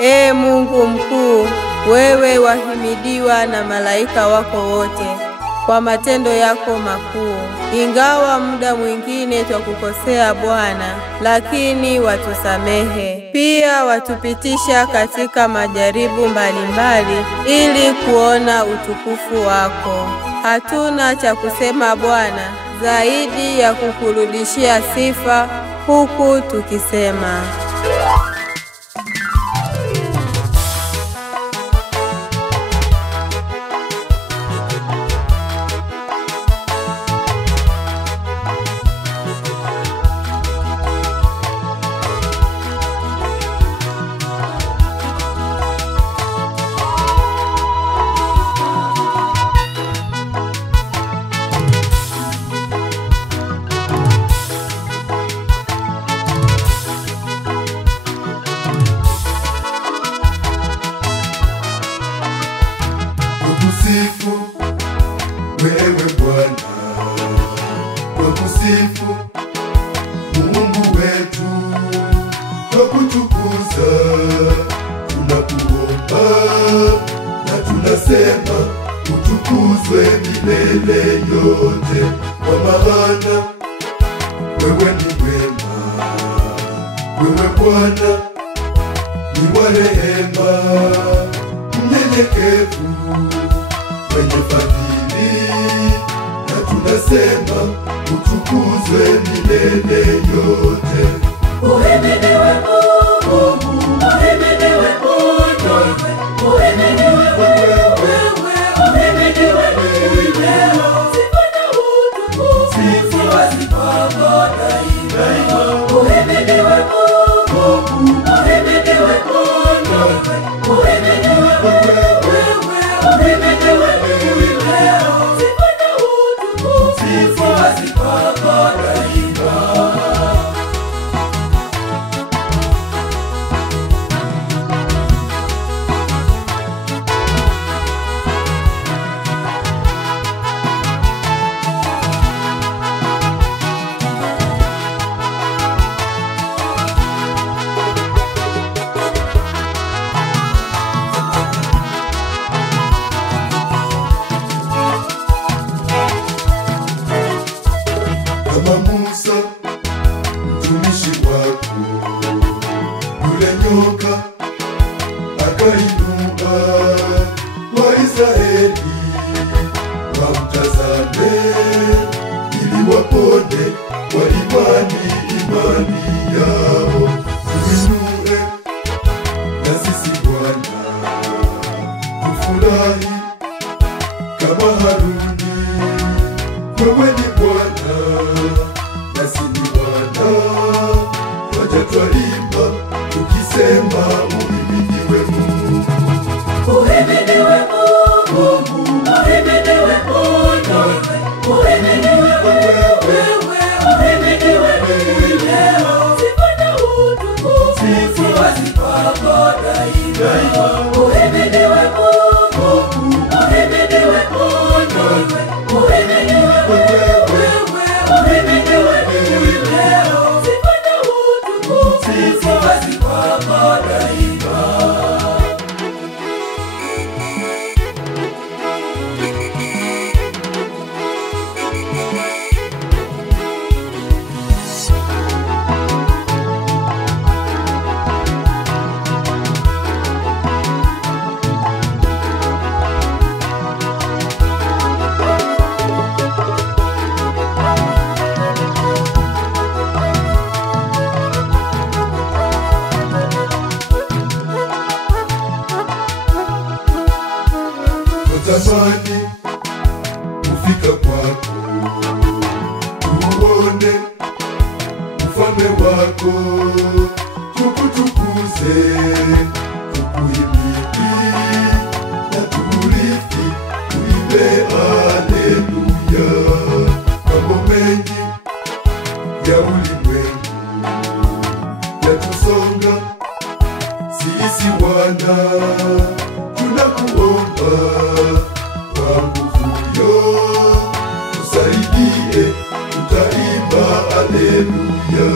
Ee Mungu mkuu, wewe wahimidiwa na malaika wako wote kwa matendo yako makuu. Ingawa muda mwingine twakukosea Bwana, lakini watusamehe. Pia watupitisha katika majaribu mbalimbali ili kuona utukufu wako. Hatuna cha kusema Bwana zaidi ya kukurudishia sifa, huku tukisema: Tukusifu wewe Bwana, tukusifu Mungu wetu, tukutukuza, tunakuomba na tunasema utukuzwe milele yote, kwa maana wewe ni wema, wewe Bwana ni wa rehema, mnyenyekevu, mwenye fadhili, na tunasema utukuzwe milele yote. Uhimidiwe Mungu, uhimidiwe Mungu, uhimidiwe wewe, uhimidiwe leo. Sifa na utukufu, sifa zipako daima. Uhimidiwe Mungu, uhimidiwe Mungu, uhimidiwe wewe, uhimidiwe leo. Sifa na utukufu, sifa zipako daima. Kama Musa mtumishi wako, yule nyoka akainuka, Waisraeli wamtazame, ili wapone kwa imani yao. Tuinue na sisi Bwana, tufurahi kama Haruni, wewe ni Bwana nasi ni wana, wacha twaimba tukisema uhimidiwe Mungu. Uhimidiwe Mungu, uhimidiwe Mungu, uhimidiwe wewe, uhimidiwe leo. Sifa na utukufu, sifa zipako daima. Uhimidiwe Mungu, uhimidiwe Mungu, uhimidiwe wewe, uhimidiwe leo. Sifa na utukufu, sifa zipako daima. Natamani kufika kwako, tuone ufalme wako, tukutukuze, tukuhimidi na tuurithi, tuimbe haleluya. Mambo mengi ya ulimwengu yatusonga, sisi wana tunakuomba kwa nguvu, tusaidie, tutaimba haleluya.